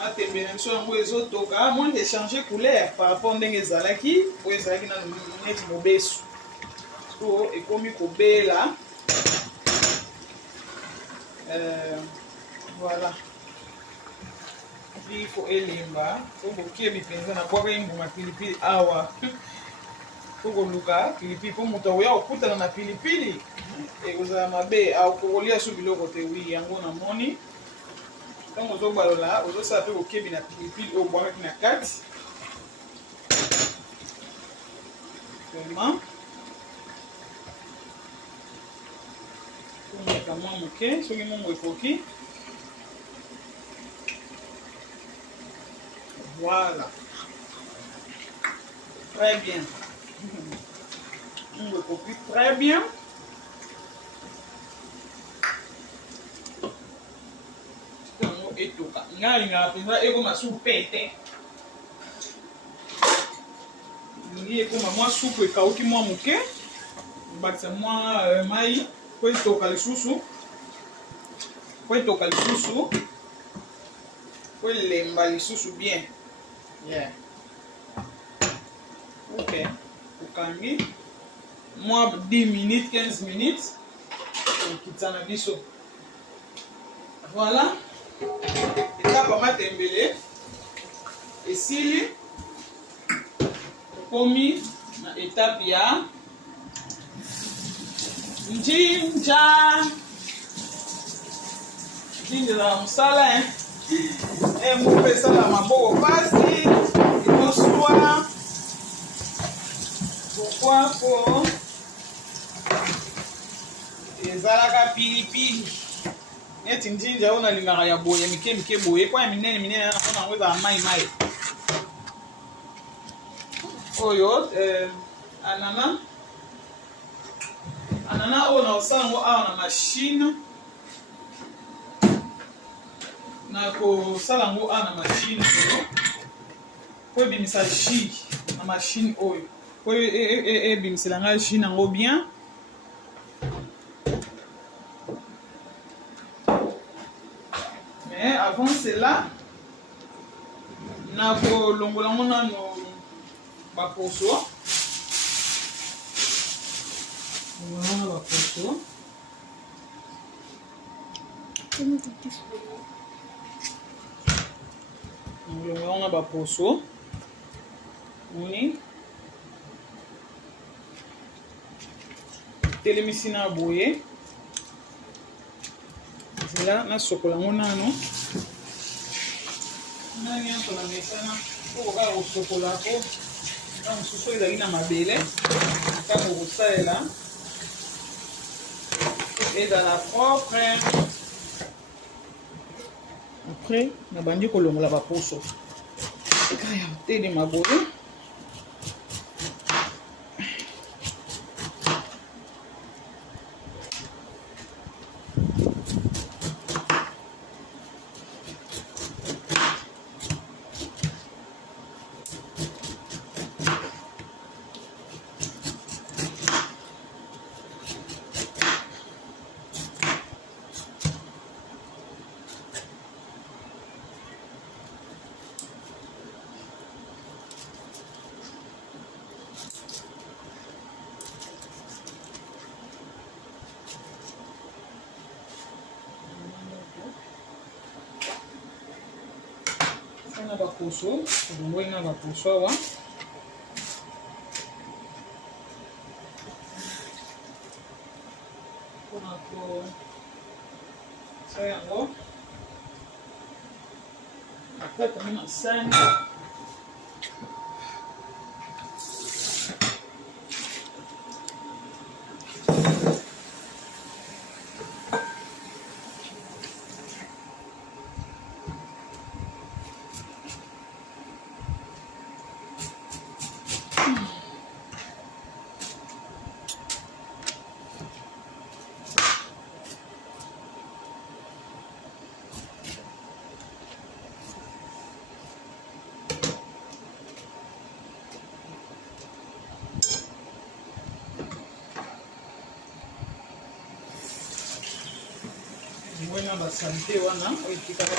matembe na biso yango ezotoka moi j'ai changé couleur par rapport ndenge ezalaki po ezalaki na neti mobesu so ekomi kobela voilà il faut elemba so bokebi mpenza na bwaka imbuma pilipili awa so koluka pilipili po moto akoya kokutana na pilipili ekozala mabe akokolia so biloko te wi yango namoni ntango ozobalola ozosala mpe bokebi na pilipili oyo obwakaki na kati vraiment omeka mwa moke soki mongo ekoki voilà très bien mongo ekoki très bien etoka nga alingaka mpenza ekoma supu pete lingi ekoma mwa supu ekauki mwa moke bakisa mwa mai po etoka lisusu po elemba lisusu bien yeah. Ok okangi mwa 10 minutes 15 minutes okitisa na biso voilà etapa matembele esili komi na etape ya njinja na mosala moko esala maboko pasi ekoswa pourquoi po ezalaka pilipili neti njinja oyo nalingaka ya boye mike mike boye kwa ya minene minene napona yango ezala mai mai oyo anana oyo naosala yango awa na mashine nakosala yango awa na mashine oyo po ebimisa jus na mashine oyo po ebimisela nga jus nango bien mais avant cela nakolongola yango nano baposo ngolonga baposo moni telemisi na boye zela nasokola yango nano nyonso na mesana po kokaka kosokola po na mosusu ezali na mabele ntango kosalela ezala propre après nabandi kolongola baposo ekaya telema boye na baposo obongoli na baposo awa mpona kosala yango akatami na sani ngwena basanté wana oyo etikaka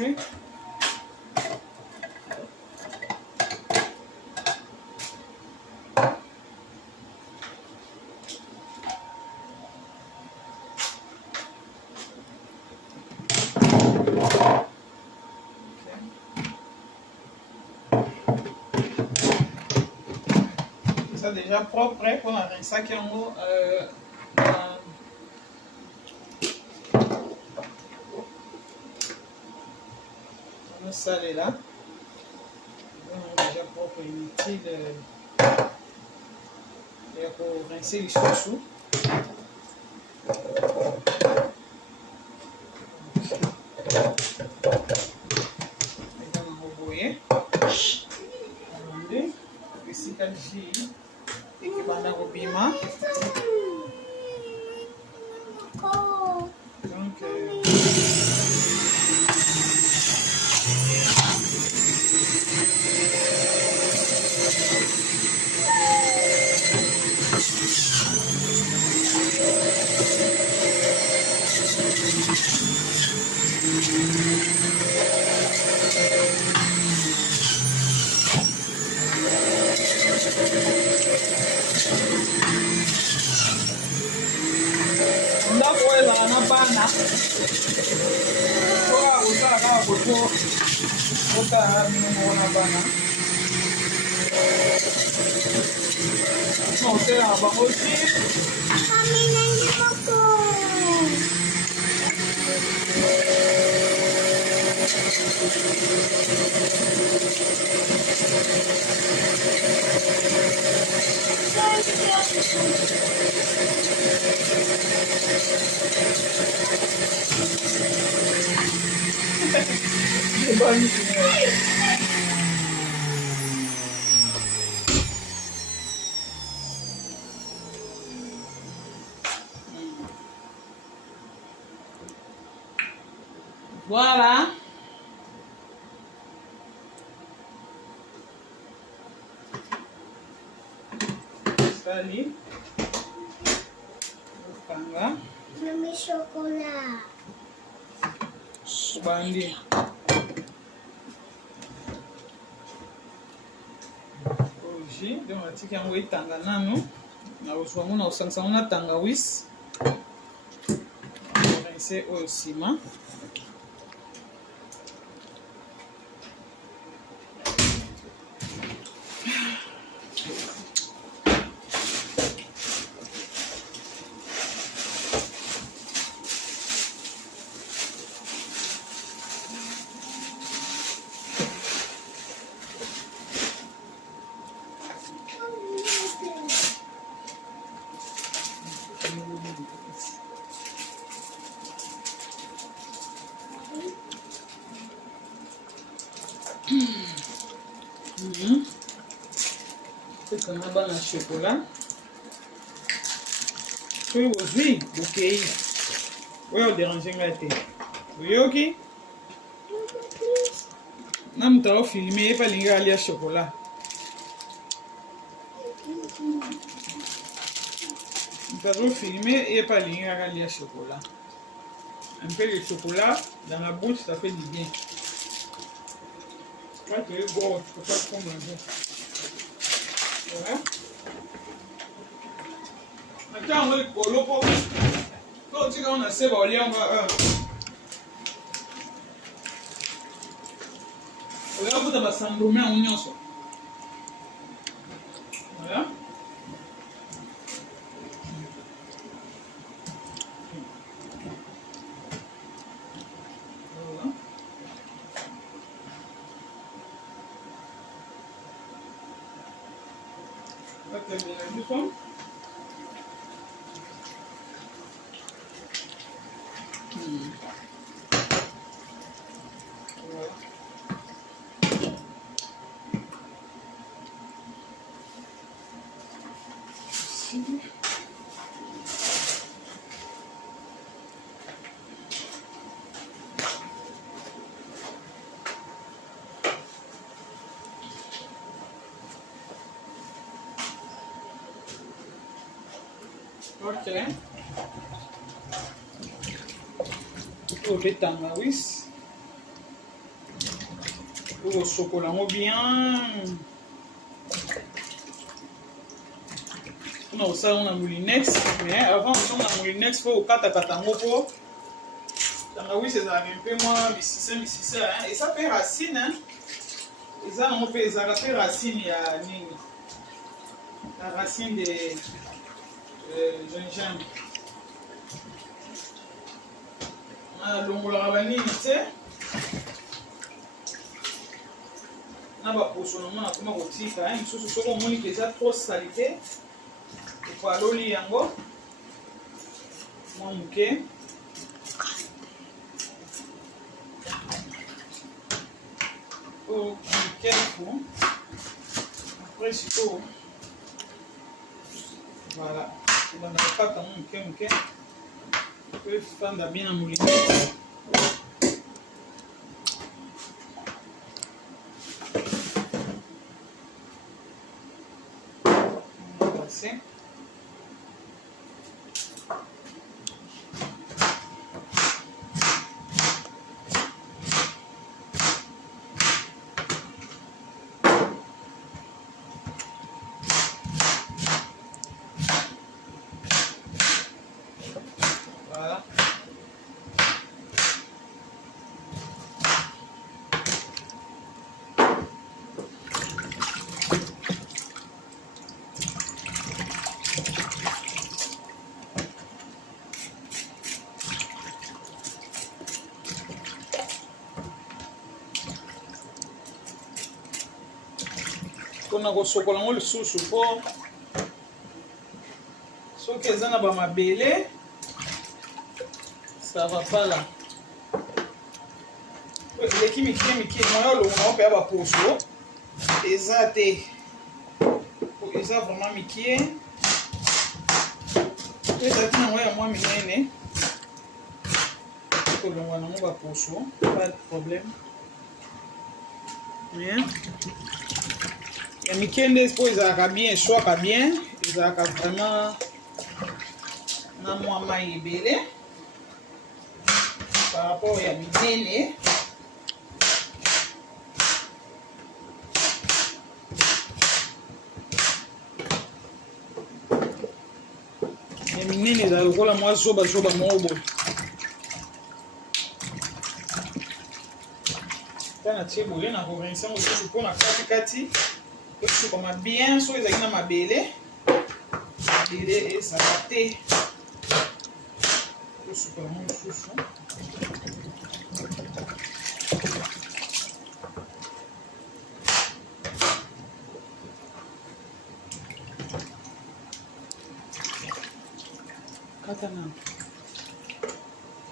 rincer. Ça déjà propre, prêt pour la rincer qui est en haut. Ça est là. Déjà propre, inutile. Et pour rincer les sous-sous. Voilà. Sali. Kanga. Mami chocolat. Bandi. Hoje, deu uma tique yango itanga nano. Na uswangu na usangisa na tangawizi. Rincer oyo sima. On a un chocolat. Oui, aujourd'hui, ok. Oui, on dérange la tête. Oui, ok. Non, mais tu as filmé, pas les chocolat. Tu as filmé et pas les chocolat. Un peu de chocolat dans la bouche, ça fait du bien. Quand tu es gros, tu peux pas prendre un peu. Voilà. Maintenant, on va pour l'eau pour. Quand tu as assez volé, on va. On va vous s'embrouiller en union. Voilà. On va terminer du son. Ok. O de tangawizi. Pour chocolat bien. On a aussi un moulinex, mais avant on a un moulinex, il faut au kata-katango pour. Oui, c'est un peu moins mississé, hein. Et ça fait racine, hein. Et ça, on fait racine, il y a la racine de gingembre. On a l'ongola vanille, tu sais. On a pas positionnement, on a comment rôtir, hein. Il faut que on monte que ça trop salité. Il faut aller yango. Moi, ok. Oh, careful. Après, c'est tout. Voilà. On va pas quand même, ok. On peut faire bien à mouler. On va passer. Voilà. Tona kosokola ngo lisusu po soki eza na bamabele ça va pas là eleki mike moya olonga mpe ya baposo eza te eza vraiment mike ezalaki nango ya mwa minene kolongwa nango baposo pas de problème bien ya mike nde po ezalaka bien eswaka bien ezalaka vraiment na mwa mai ebele par rapport ya minene ya minene ezala lokola mwa zoba moko boye tana tie boye na korinisa mosusu mpona katikati osukama bien so ezalaki na mabele ezala te osukama mosusu kata na